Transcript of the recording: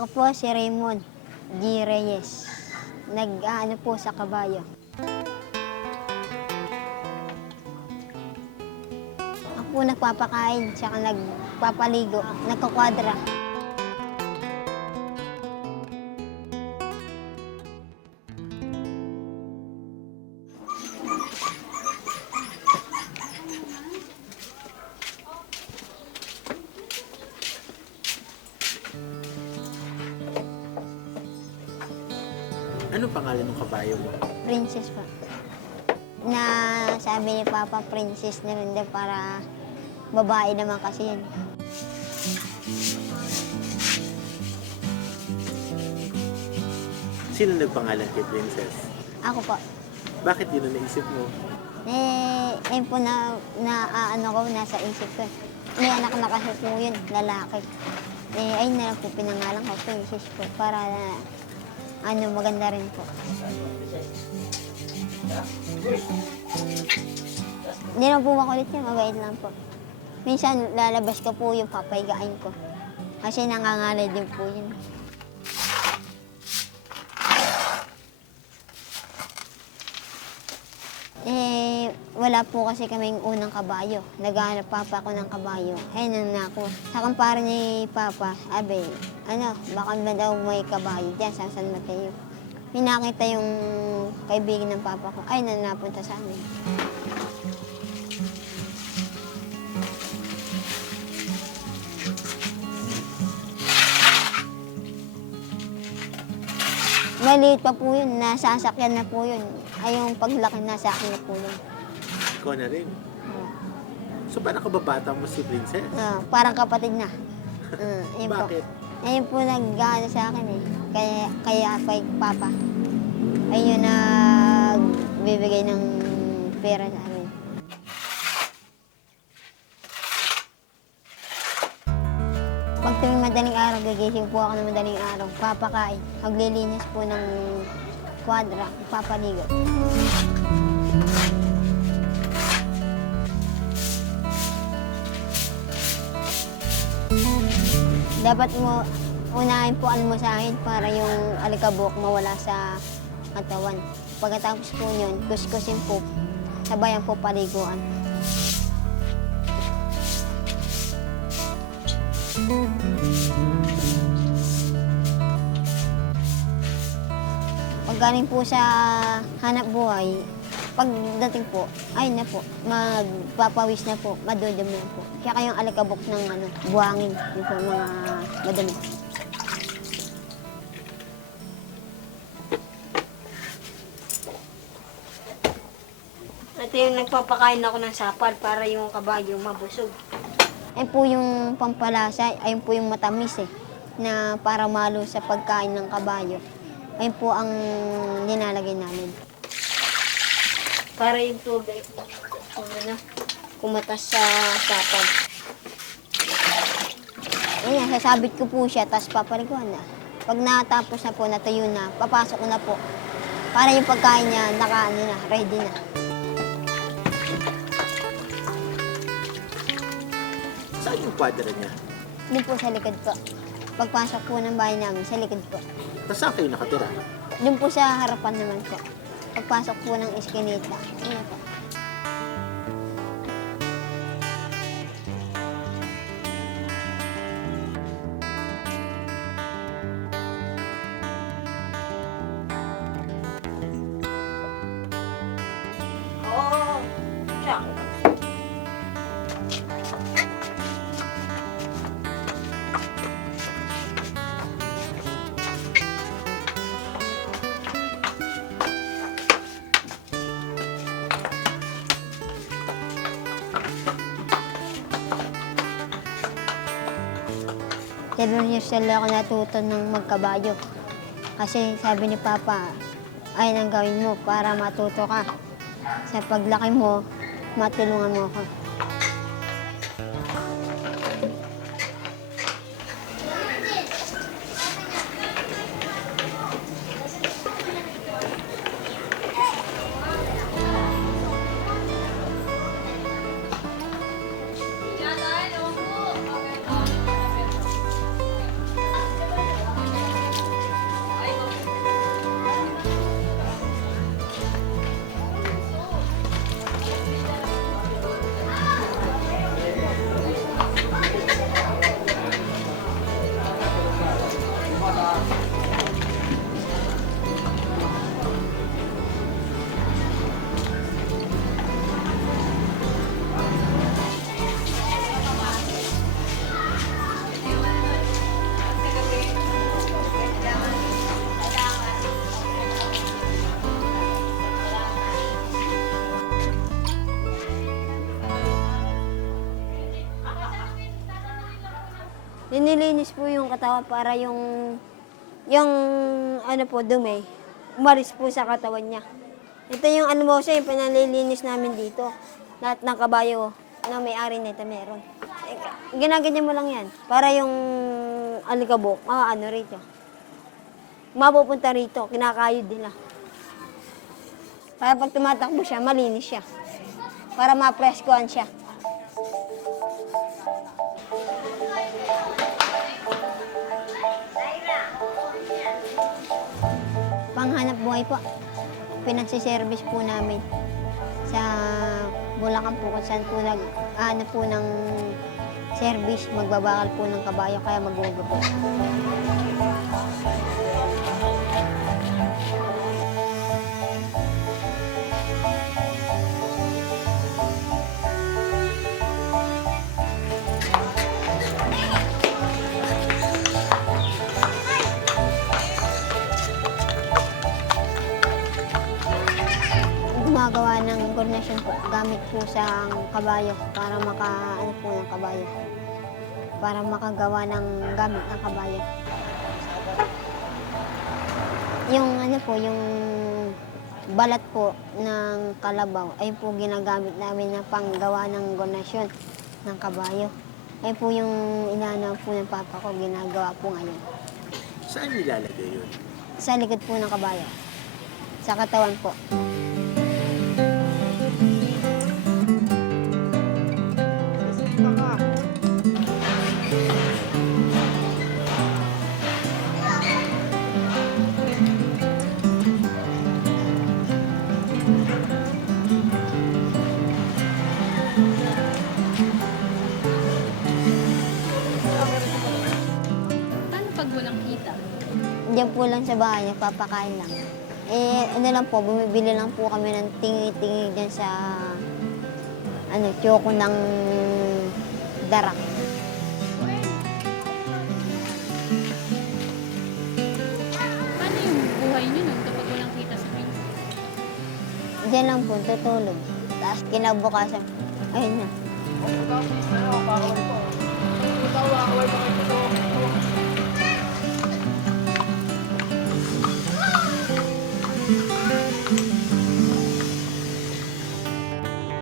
Ako po si Raymond G. Reyes. Nag-ano po sa kabayo. Ako po nagpapakain, tsaka nagpapaligo, nagkakwadra. Anong pangalan ng kabayo mo? Princess pa. Na sabi ni Papa, princess na rin daw para babae naman kasi yan. Sino nagpangalan kay Princess? Ako po. Bakit yun ang naisip mo? Eh, ayun po na, na ah, ano ko, nasa isip ko. May anak na kasi po yun, lalaki. Eh, ayun na lang po pinangalan ko, princess po, para na, ano, maganda rin po. Hindi na po makulit yan, mabait lang po. Minsan, lalabas ko po yung papaygain ko. Kasi nangangalay din po yun. Eh, wala po kasi kaming unang kabayo. Naghahanap papa ako ng kabayo. Ayun ang nako. Sa kumpara ni Papa, abe, ano, baka ba daw may kabayo dyan sa San Mateo. May yung kaibigan ng Papa ko. Ay, na napunta sa amin. Maliit pa po yun, nasasakyan na po yun. Ay, yung paglaki nasa akin na po yun. Ikaw na rin. Ah. So, paano ka babata mo si Princess? Ah, parang kapatid na. Uh, ayun po. Bakit? Ayun po nag-ano sa akin eh. Kaya, kaya kay Papa. Ayun yung nagbibigay ng pera sa amin. Madaling araw, gigising po ako ng madaling araw. Papakain. Maglilinis po ng kwadra. Papaligo. Dapat mo unahin po almusahin para yung alikabok mawala sa katawan. Pagkatapos po yun, kuskusin po, sabayan po paliguan. Pag galing po sa hanap buhay, pagdating po, ay na po, magpapawis na po, madudumi na po. Kaya kayong alikabok ng ano, buhangin, yung po mga madumi. Ito yung nagpapakain ako ng sapal para yung kabayo mabusog. Ayun po yung pampalasa, ayun po yung matamis eh, na para malo sa pagkain ng kabayo. Ayun po ang nilalagay namin. Para yung tubig, ano kumatas sa sapal. Ayan, sasabit ko po siya, tapos papaliguan na. Pag natapos na po, natuyo na, papasok ko na po. Para yung pagkain niya, naka, ano na, ready na. Saan yung kwadra niya? Doon po sa likod po. Pagpasok po ng bahay namin, sa likod po. Tapos saan kayo nakatira? Doon po sa harapan naman po. Pagpasok po ng eskinita. Ano po. Oo, siya. Seven years old ako natuto ng magkabayo. Kasi sabi ni Papa, ay ang gawin mo para matuto ka. Sa paglaki mo, matulungan mo ako. Inilinis po yung katawan para yung, yung ano po, dumi, umalis po sa katawan niya. Ito yung ano mo siya, yung pinalilinis namin dito. Lahat ng kabayo na may-ari nito meron. Eh, Ginaganyan mo lang yan. Para yung alikabok, ah, ano rito. Mapupunta rito, kinakayod nila. Para pag tumatakbo siya, malinis siya. Para ma-preskohan siya. Buhay po. Pinagsiservice po namin sa Bulacan po kung saan po nag ano po ng service, magbabakal po ng kabayo kaya po. Koordinasyon po gamit po sa kabayo para maka ano po ng kabayo. Para makagawa ng gamit ng kabayo. Yung ano po, yung balat po ng kalabaw ay po ginagamit namin na panggawa ng donasyon ng kabayo. Ay po yung inaano po ng papa ko, ginagawa po ngayon. Saan nilalagay yun? Sa likod po ng kabayo. Sa katawan po. po lang sa bahay, nagpapakain lang. Eh, ano lang po, bumibili lang po kami ng tingi-tingi dyan sa, ano, tiyoko ng darak. Paano yung buhay niyo nun kapag walang kita sa minsan? Diyan lang po, tutulog. Tapos kinabukasan, ayun na. Kung ikaw, ikaw, ikaw, ikaw, ikaw, ikaw, ikaw, ikaw,